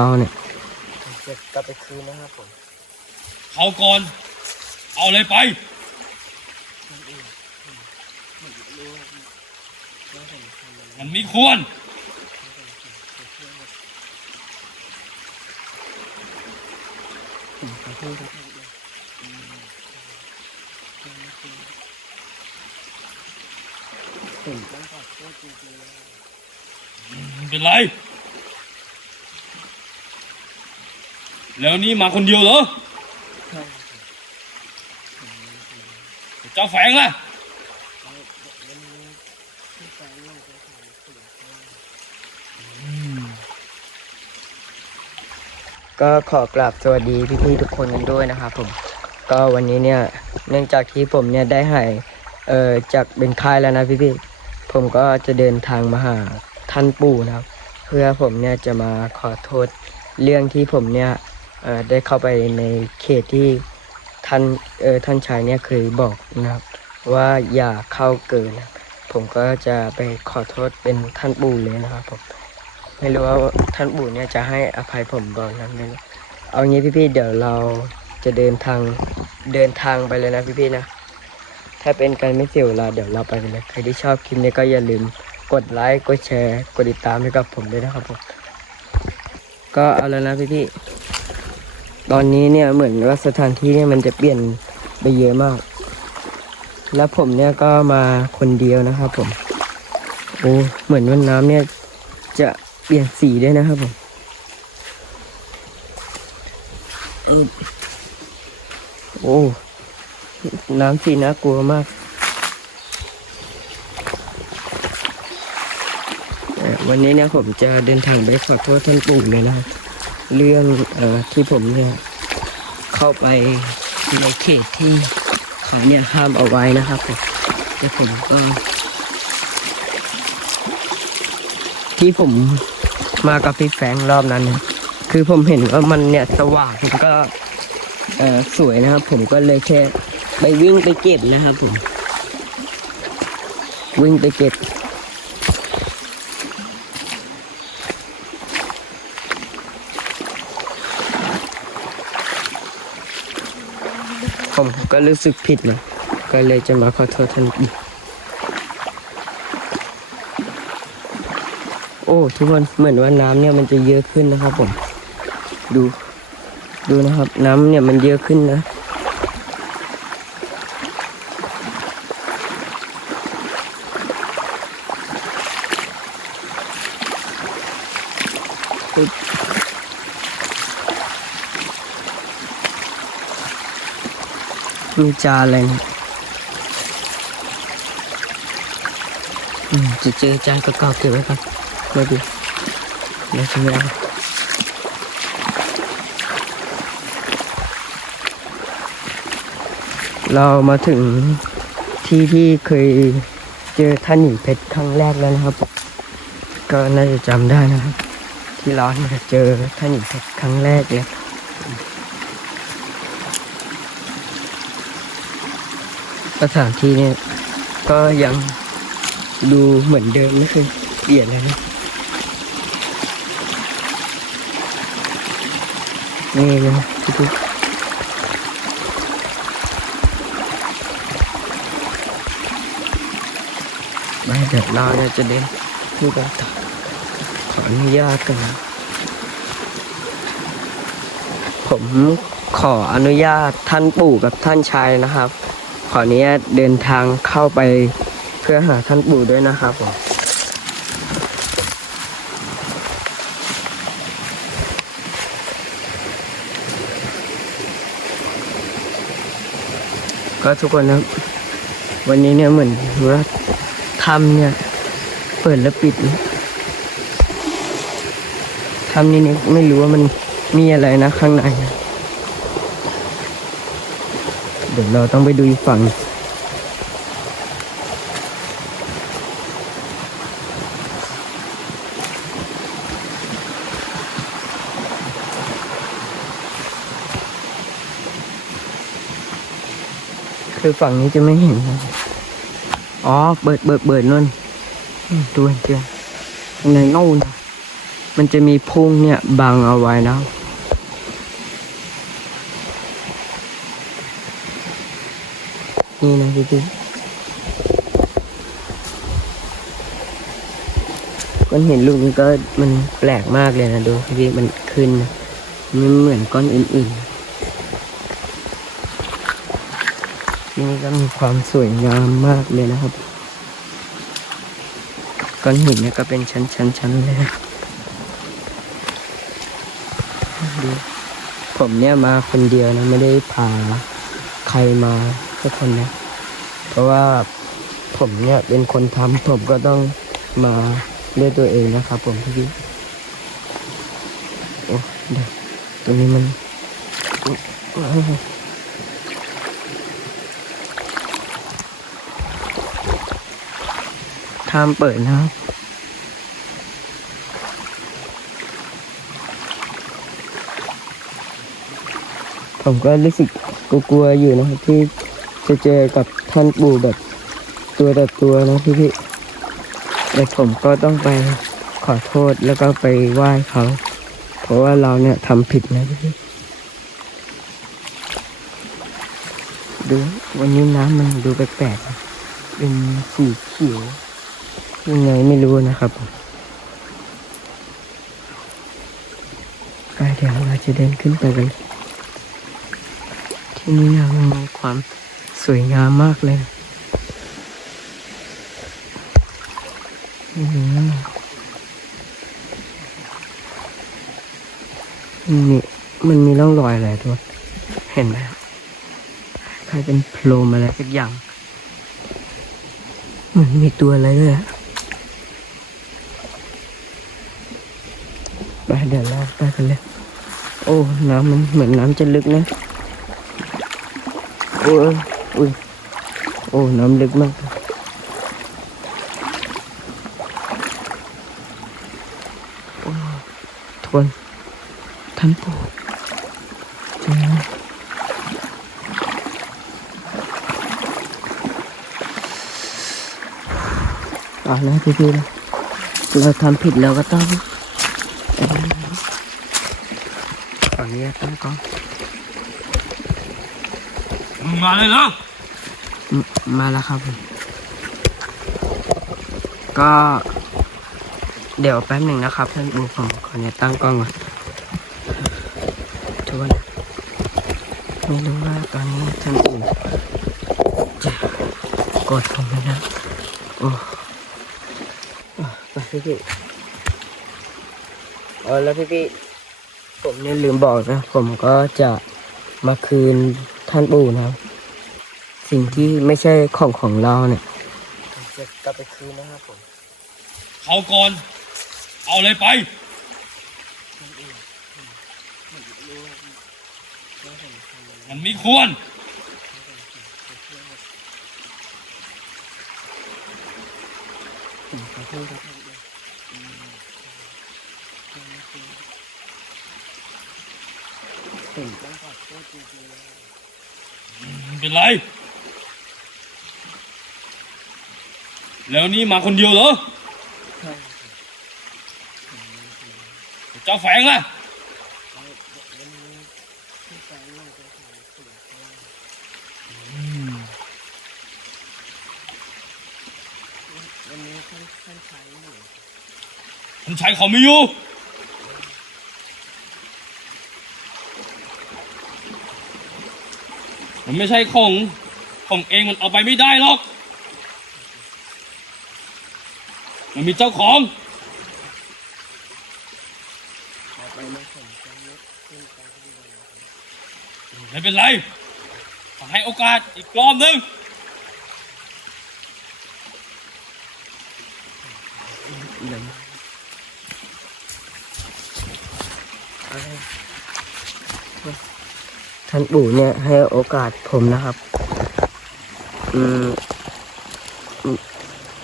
เอาเนี่ยจะกลับไปคืนนะครับผมเขาก่อน เอาเลยไปมันไม่ควรผมต้องขอโทษจริงๆนะไม่เป็นไร แล้วนี่มาคนเดียวเหรอเจ้าแฝงล่ะแล้ววันะก็ขอกราบสวัสดีพี่ๆทุกคนกันด้วยนะครับผม ก็วันนี้เนี่ยเนื่องจากที่ผมเนี่ยได้หายเอ่อจากเป็นค่ายแล้วนะพี่ๆผมก็จะเดินทางมาหาท่านปู่นะครับ เพื่อผมเนี่ยจะมาขอโทษเรื่องที่ผมเนี่ย ได้เข้าไปในเขตที่ท่านเออท่านชายเนี่ยเคยบอกนะครับ ว่าอย่าเข้าเกินนะผมก็จะไปขอโทษเป็นท่านปู่เลยนะครับผมไม่รู้ว่าท่านปู่เนี่ยจะให้อภัยผมบ้างนั้นไหมเอางี้พี่ๆเดี๋ยวเราจะเดินทางเดินทางไปเลยนะพี่ๆนะถ้าเป็นการไม่เสียเวลาเดี๋ยวเราไปกันเลยใครที่ชอบคลิปนี้ก็อย่าลืมกดไลค์กดแชร์ กดติดตามให้กับผมด้วยนะครับผมก็เอาแล้วนะพี่ๆ ตอนนี้เนี่ยเหมือนว่าสถานที่เนี่ยมันจะเปลี่ยนไปเยอะมาก แล้วผมเนี่ยก็มาคนเดียวนะครับผม โอ้เหมือนว่าน้ำเนี่ยจะเปลี่ยนสีด้วยนะครับผมโอ้น้ำสีน่ากลัวมากวันนี้เนี่ยผมจะเดินทางไปขอโทษท่านปู่เลยนะครับ เรื่องเออที่ผมเนี่ยเข้าไปในเขตที่เขาเนี่ยห้ามเอาไว้นะครับผมแต่ผมก็ ที่ผมมากับพี่แฟงรอบนั้น คือผมเห็นว่ามันเนี่ยสว่างผมก็เออสวยนะครับ ผมก็เลยแค่ไปวิ่งไปเก็บนะครับผม วิ่งไปเก็บ ผมก็รู้สึกผิดนะก็เลยจะมาขอโทษท่านอีกโอ้ ทุกคนเหมือนว่าน้ำเนี่ยมันจะเยอะขึ้นนะครับผม ดู ดูนะครับ น้ำเนี่ยมันเยอะขึ้นนะปึ๊บ มีจานอะไรเลยอืมจะเจอจานเก่าๆเก็บไว้ก่อนไม่ดีเดี๋ยวจะไม่เอาเรามาถึงที่ที่เคยเจอท่านหญิงเพชรครั้งแรกแล้วนะครับ ก็น่าจะจำได้นะครับ ที่เราเนี่ยเจอท่านหญิงเพชรครั้งแรกเลย สถานที่เนี่ยก็ยังดูเหมือนเดิมไม่เคยเปลี่ยนเลยนะนี่นะพี่ปุ๊ไม่เดี๋ยวเราเนี่ยจะเดินดูกันต่อขออนุญาตกันนะผมขออนุญาตท่านปู่กับท่านชายนะครับ ขออนุญาตเดินทางเข้าไปเพื่อหาท่านปู่ด้วยนะครับผมก็ทุกคนนะวันนี้เนี่ยเหมือนว่าถ้ำเนี่ย เปิดแล้วปิดถ้ำนี้เนี่ยไม่รู้ว่ามันมีอะไรนะข้างในนะเดี๋ยวเราต้องไปดูอีกฝั่งคือฝั่งนี้จะไม่เห็นนะอ๋อเปิดเปิดเปิดนู่นอืมดูเห็นเตียงข้างในนู่นนะมันจะมีพุ่งเนี่ยบังเอาไว้นะ นี่นะพี่พี่ก้อนหินลูกนี้ก็มันแปลกมากเลยนะดูพี่มันขึ้นมันเหมือนก้อนอื่นๆที่นี่ก็มีความสวยงามมากเลยนะครับ ก้อนหินเนี่ยก็เป็นชั้นๆๆเลยนะดูผมเนี่ยมาคนเดียวนะไม่ได้พาใครมา สักคนนะ เพราะว่าผมเนี่ยเป็นคนทำผมก็ต้องมาเลือกตัวเองนะครับ ผมพี่โอ้เดี๋ยวตรงนี้มันทามเปิดนะครับผมก็รู้สึกกลัวๆอยู่นะครับที่ จะเจอกับท่านปู่แบบตัวต่อตัวนะพี่พี่แต่ผมก็ต้องไปขอโทษแล้วก็ไปไหว้เขา เพราะว่าเราเนี่ยทำผิดนะพี่พี่ดูวันนี้น้ำมันดูแปลกๆเป็นสีเขียวยังไงไม่รู้นะครับผมไปเดี๋ยวเราจะเดินขึ้นไปกัน ที่นี่นะมันมีความ สวยงามมากเลยอืมนี่มันมีร่องรอยอะไรตัว เห็นไหมครับคล้ายเป็นโพรงอะไรสักอย่างเหมือนมีตัวอะไรด้วยอะไปเดี๋ยวเราไปกันเลยโอ้ น้ำมันเหมือนน้ำจะลึกนะ โอ้ อุ้ย โอ้ น้ำลึกมาก โอ้ทวนท่านปู่จริงนะเอานะพี่ๆนะเราทำผิดเราก็ต้องออนุญาตตั้งกล้อง มึงมาเลยเหรอมมาแล้วครับผมก็ เดี๋ยวแป๊บหนึ่งนะครับท่านบูผมขอเนี่ยตั้งกล้องก่อนทุกคนไม่รู้ว่าตอนนี้ท่านอูจะกดผมไหมนะโอ้อะไปพี่พี่เออแล้วพี่พี่ผมเนี่ยลืมบอกนะ ผมก็จะมาคืน ท่านปู่นะครับ สิ่งที่ไม่ใช่ของของเราเนี่ยผมจะกลับไปคืนนะครับผมเขาก่อน เอาเลยไปมันไม่ควรขอโทษครับผมต้องขอโทษจริงๆนะไม่ เป็นไร แล้วนี่มาคนเดียวเหรอใช่เจ้าแฝงล่ะวันนี้ขึ้นไปว่าจะหาสูตรข้างล่างวันนี้ท่านท่านใช้อยู่ ท่านชายเขาไม่อยู่ มันไม่ใช่ของของเองมันเอาไปไม่ได้หรอก มันมีเจ้าของอไปนะไรเป็นไรขอให้โอกาสอีกรอบหนึ่งเล ท่านปู่เนี่ยให้โอกาสผมนะครับอืมอืม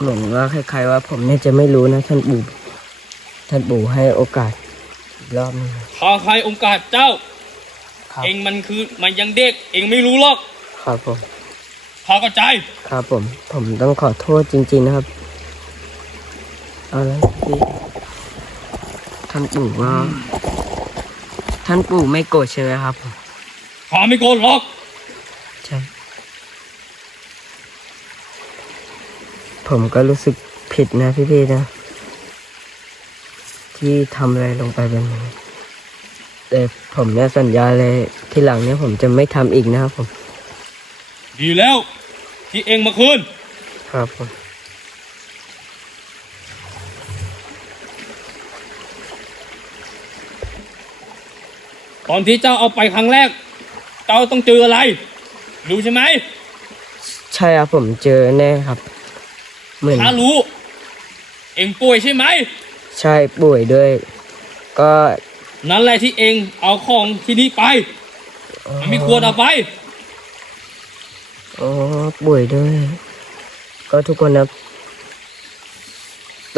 เหมือนว่าคล้ายๆว่าผมเนี่ยจะไม่รู้นะ ท่านปู่ ท่านปู่ให้โอกาสอีกรอบหนึงถ้าใครโอกาสเจ้า ครับเองมันคือมันยังเด็ก เองไม่รู้หรอกครับผมข้าเข้าใจ ครับผม ผมต้องขอโทษจริง ๆนะครับ เอาละพี่ท่านปู่ก็ท่านปู่ไม่โกรธใช่ไหมครับผม ข้าไม่โกรธหรอก ใช่ ผมก็รู้สึกผิดนะพี่ๆนะ ที่ทำอะไรลงไปแบบนี้แต่ผมเนี่ยสัญญาเลยที่หลังเนี่ยผมจะไม่ทำอีกนะครับผม ดีแล้ว ที่เองมาคืน ครับผมตอนที่เจ้าเอาไปครั้งแรก เจ้าต้องเจออะไร รู้ใช่ไหมใช่ครับผมเจอแน่ครับ เหมือน ข้ารู้ เองป่วยใช่ไหม ใช่ป่วยด้วย ก็นั่นแหละที่เองเอาของที่นี่ไป มันไม่ควรเอาไป อ๋อป่วยด้วย ก็ทุกคนนะ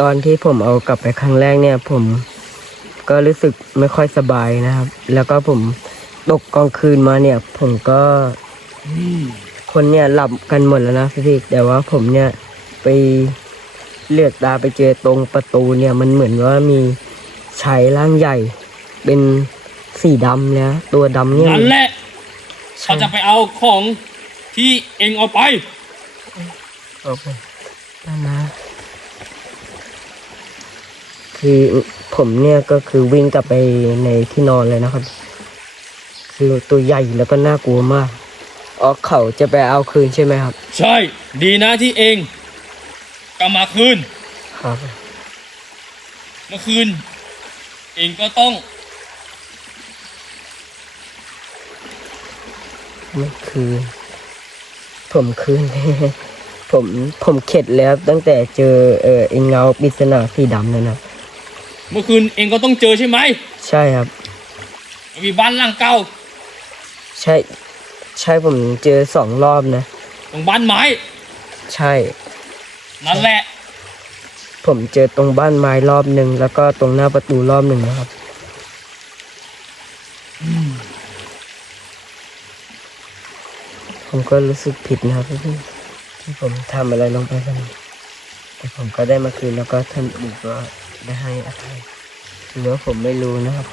ตอนที่ผมเอากลับไปครั้งแรกเนี่ย ผม ก็รู้สึกไม่ค่อยสบายนะครับ แล้วก็ผม ตกกลางคืนมาเนี่ย ผมก็คนเนี่ยหลับกันหมดแล้วนะพี่ๆแต่ว่าผมเนี่ยไปเลือกตาไปเจอตรงประตูเนี่ยมันเหมือนว่ามีชายร่างใหญ่ เป็นสีดำแล้วตัวดำเนี่ยนั่นแหละใช่เขาจะไปเอาของที่เองเอาไปโอเคนั่นนะคือผมเนี่ยก็คือวิ่งกลับไปในที่นอนเลยนะครับ คือตัวใหญ่แล้วก็น่ากลัวมากอ๋อเขาจะไปเอาคืนใช่ไหมครับ ใช่ ดีนะที่เองกลับมาคืน ครับ เมื่อคืน เองก็ต้อง เมื่อคืน ผมคืน ผมผมเข็ดแล้วตั้งแต่เจอเออไอ้เงาปริศนาสีดำนั่นนะเมื่อคืนเองก็ต้องเจอใช่ไหม ใช่ครับ มีบ้านหลังเก่า ใช่ ใช่ผมเจอสองรอบนะ ตรงบ้านไม้ ใช่ นั่นแหละ ผมเจอตรงบ้านไม้รอบหนึ่งแล้วก็ตรงหน้าประตูรอบหนึ่งนะครับ ผมก็รู้สึกผิดนะครับพี่ที่ผมทำอะไรลงไปกันแต่ผมก็ได้มาคืนแล้วก็ท่านปู่ก็ได้ให้อภัยถึงแม้ว่าผมไม่รู้นะครับ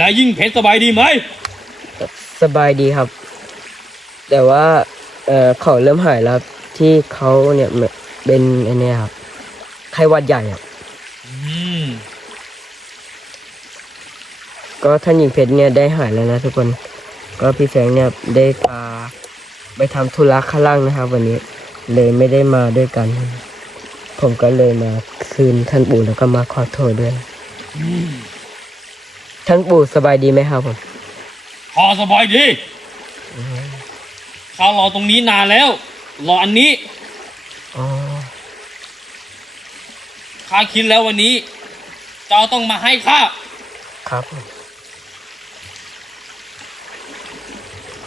นายยิ่งเพชรสบายดีไหม สบายดีครับ แต่ว่าเออเขาเริ่มหายแล้วครับที่เขาเนี่ยเป็นไอเนี่ยครับไข้หวัดใหญ่อะอืม ก็ท่านหญิงเพชรเนี่ยได้หายแล้วนะทุกคน ก็พี่แสงเนี่ยได้พาไปทำธุระข้างล่างนะครับ วันนี้ เลยไม่ได้มาด้วยกัน ผมก็เลยมาคืนท่านปู่แล้วก็มาขอโทษด้วย ท่านปู่สบายดีไหมครับผมข้าสบายดีข้ารอตรงนี้นานแล้ว รออันนี้อ๋อข้าคิดแล้ววันนี้ เจ้าต้องมาให้ข้าครับผม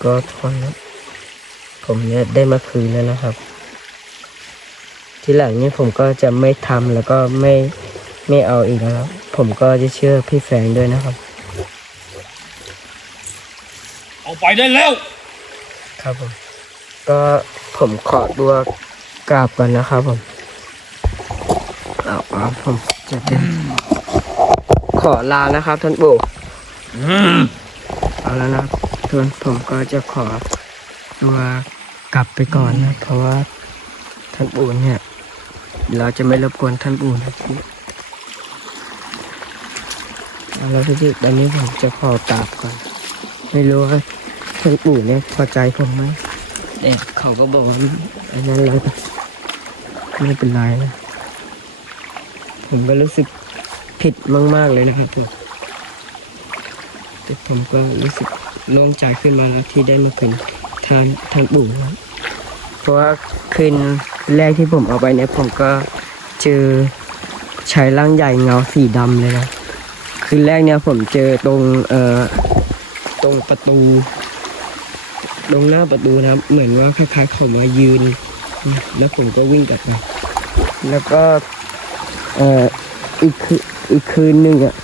ก็ทุกคนครับผมเนี่ยได้มาคืนแล้วนะครับ ทีหลังนี้ผมก็จะไม่ทำแล้วก็ไม่ไม่เอาอีกแล้วครับผมก็จะเชื่อพี่แฝงด้วยนะครับ เอาไปได้แล้ว ครับผม ก็ผมขอตัวกราบก่อนนะครับผมเอาเอาผมจะเดินขอลานะครับท่านปู่เอาแล้วนะครับทุกคนผมก็จะขอตัวกลับไปก่อนนะ เพราะว่าท่านปู่เนี่ย เราจะไม่รบกวนท่านปู่นะพี่เอาแล้วพี่ตอนนี้ผมจะขอกราบก่อน ไม่รู้ว่า ท่านปู่เนี่ยพอใจผมไหมแต่เขาก็บอกว่าอันนั้นเราไม่เป็นไรนะ ผมก็รู้สึกผิดมาก ๆ เลยนะครับผมแต่ผมก็รู้สึกโล่งใจขึ้นมาแล้วที่ได้มาคืนทานทานปู่ครับเพราะว่าคืนแรกที่ผมเอาไปเนี่ยผมก็เจอชายร่างใหญ่เงาสีดำเลยนะ คืนแรกเนี่ยผมเจอตรงเอ่อตรงประตู ตรงหน้าประตูนะครับ เหมือนว่าคล้ายๆเขามายืน แล้วผมก็วิ่งกลับไปแล้วก็เอ่ออีกคืนอีกคืนหนึ่งอะ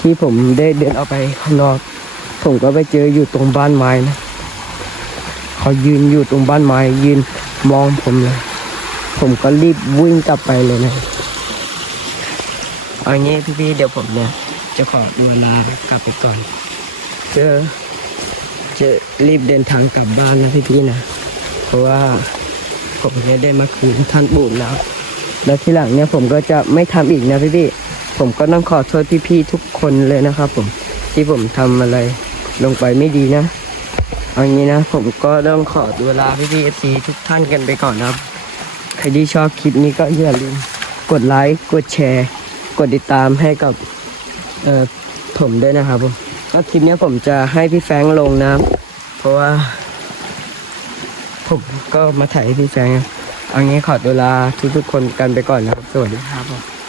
ที่ผมได้เดินออกไปข้างนอก ผมก็ไปเจออยู่ตรงบ้านไม้นะเขายืนอยู่ตรงบ้านไม้ยืนมองผมเลย ผมก็รีบวิ่งกลับไปเลยนะเอางี้พี่ๆเดี๋ยวผมเนี่ยจะขอดูเวลากลับไปก่อน เจอจะ รีบเดินทางกลับบ้านนะพี่ๆนะ เพราะว่าผมเนี่ยได้มาคืนท่านปู่แล้ว แล้วทีหลังเนี่ยผมก็จะไม่ทำอีกนะพี่ๆผมก็ต้องขอโทษพี่ๆทุกคนเลยนะครับผมที่ผมทำอะไรลงไปไม่ดีนะเอางี้นะ ผมก็ต้องขอตัวลาพี่ๆเอฟซีทุกท่านกันไปก่อนนะครับ ใครที่ชอบคลิปนี้ก็อย่าลืมกดไลค์กดแชร์ กดติดตามให้กับผมด้วยนะครับผมแล้วคลิปนี้ผมจะให้พี่แฟงลงนะครับ เพราะว่า ผมก็มาถ่ายให้พี่แฟรงค์นเอางี้ขอตัวลาทุกๆคนกันไปก่อนนะครับ สวัสดีครับผม